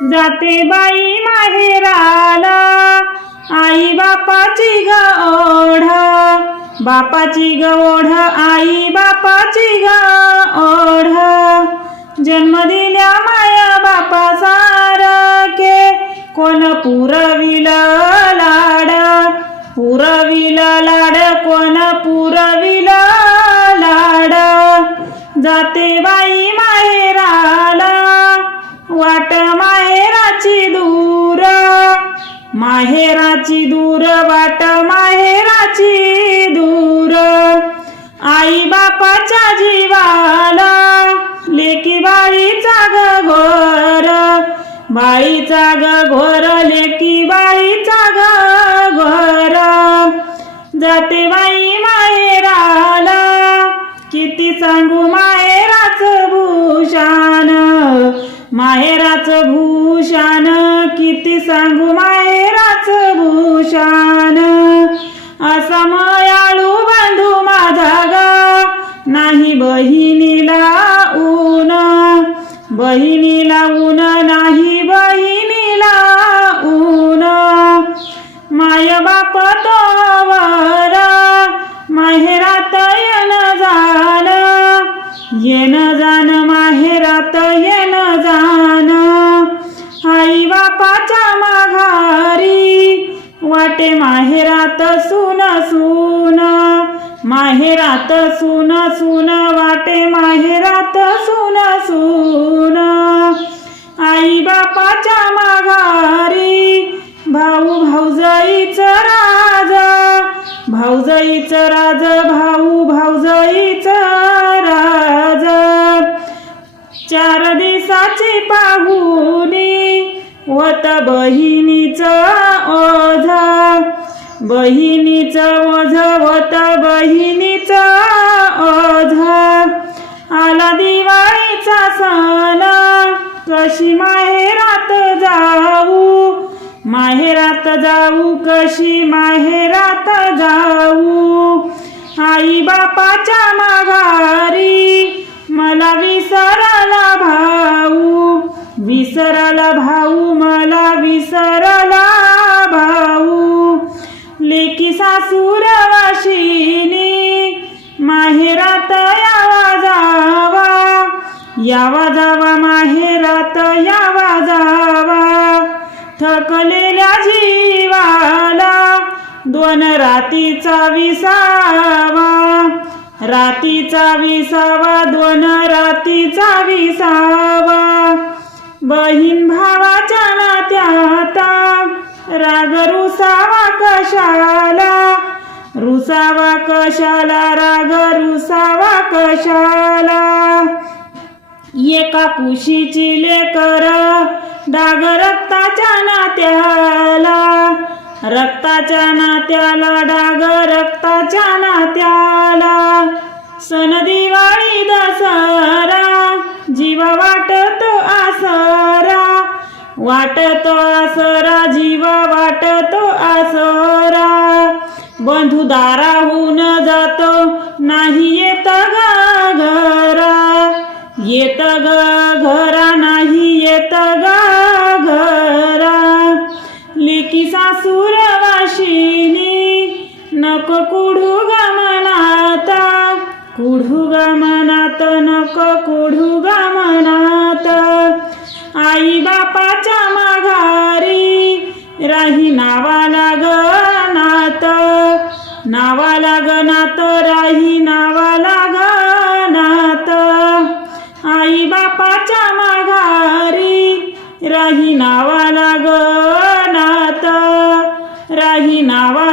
जाते बाई माहेराला आई बापाची ग ओढ, बापाची ग ओढ, आई बापाची ग ओढ. जन्म दिल्या माया बापा सारखे कोण पुरविल लाड, पुरविल लाड, कोण पुरविल लाड. जाते बाई माहेराला वाट माहेराची दूर, माहेराची दूर वाट माहेराची दूर. आई बापाच्या जीवाला लेकी बाळीचा ग घोर, बाळीचा ग घोर, लेकी बाळीचा ग घोर. जाते बाई माहेराला किती सांगू माहेराचं भूषण, माहेराचं भूषण, किती सांगू माहेराचं भूषण. असा मयाळू बंधू माझा गा नाही बहिणीला ऊन, बहिणीला ऊन नाही बहिणीला ऊन. माय बाप तोवर माहेरात येन जाण, येन जाण माहेरात येन जाण. आई बापाच्या माघारी वाटे माहेरात सून सून, माहेरात सून सून वाटे माहेरात सून सून. आई बापाच्या माघारी भाऊ भाऊजाईचं राज, भाऊजाईचं राज, भाऊ भाऊजाईचं राज. 4 दिवसाची पाहुणी होत बहिणीचं ओझ, बहिणीचं ओझ होत बहिणीचं ओझ. आला दिवाळीचा सण कशी माहेरात जाऊ, माहेरात जाऊ, कशी माहेरात जाऊ. आई बापाच्या माघारी मला विसरला भाऊ, विसरला भाऊ, मला विसरला भाऊ. लेकी सासूर वाशिनी माहेरात यावा जावा, यावा जावा माहेरात यावा जावा. थकलेल्या जीवाला 2 रातीचा विसावा, रातीचा विसावा, 2 रातीचा विसावा. बहीण भावाच्या नात्याता राग रुसावा कशाला, रुसावा कशाला, राग रुसावा कशाला. एका कुशीची लेकर डाग रक्ताच्या नात्याला, रक्ताच्या नात्याला, डाग रक्ताच्या नात्याला. सण दिवाळी दसरा जीव वाटतो आसरा, वाटतो आसरा, जीव वाटतो आसरा. बंधू दाराहून जातो नाही येत ग घरा, येत ग घरा नाही येत ग घरा. लेकी सासूर वाशिनी नको कुढू ग मनाता, कुढू ग मनात, नको कुढू ग मनात. आई बापाच्या माघारी राही नावाला ग नात, नावाला ग नात, राही नावाला ग नात. आई बापाच्या माघारी राही नावाला ग नात, राही नावा